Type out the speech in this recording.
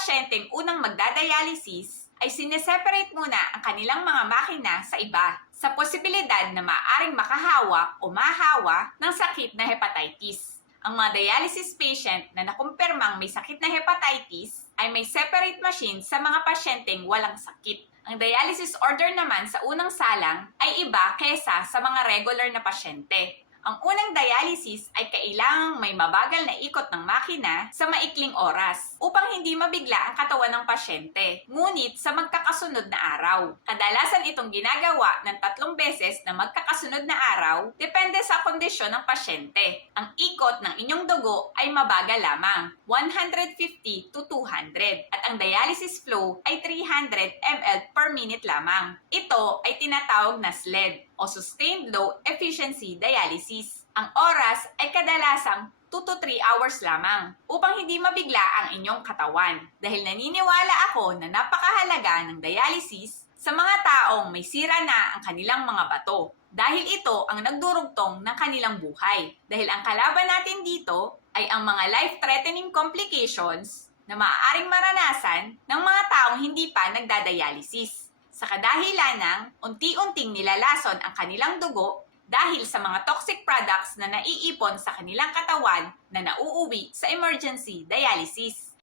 pasyenteng unang magdadialysis ay sineseparate muna ang kanilang mga makina sa iba sa posibilidad na maaaring makahawa o mahawa ng sakit na hepatitis. Ang mga dialysis patient na nakumpirmang may sakit na hepatitis ay may separate machine sa mga pasyenteng walang sakit. Ang dialysis order naman sa unang salang ay iba kesa sa mga regular na pasyente. Ang unang dialysis ay kailangang may mabagal na ikot ng makina sa maikling oras upang hindi mabigla ang katawan ng pasyente, ngunit sa magkakasunod na araw. Kadalasan itong ginagawa ng 3 beses na magkakasunod na araw, depende sa kondisyon ng pasyente. Ang ikot ng inyong dugo ay mabagal lamang, 150 to 200, at ang dialysis flow ay 300 ml per minute lamang. Ito ay tinatawag na SLED o Sustained Low Efficiency Dialysis. Ang oras ay kadalasang 2 to 3 hours lamang upang hindi mabigla ang inyong katawan. Dahil naniniwala ako na napakahalaga ng dialysis sa mga taong may sira na ang kanilang mga bato. Dahil ito ang nagdurugtong ng kanilang buhay. Dahil ang kalaban natin dito ay ang mga life-threatening complications na maaaring maranasan ng mga taong hindi pa nagdadialysis. Sa kadahilan ng unti-unting nilalason ang kanilang dugo dahil sa mga toxic products na naiipon sa kanilang katawan na nauuwi sa emergency dialysis.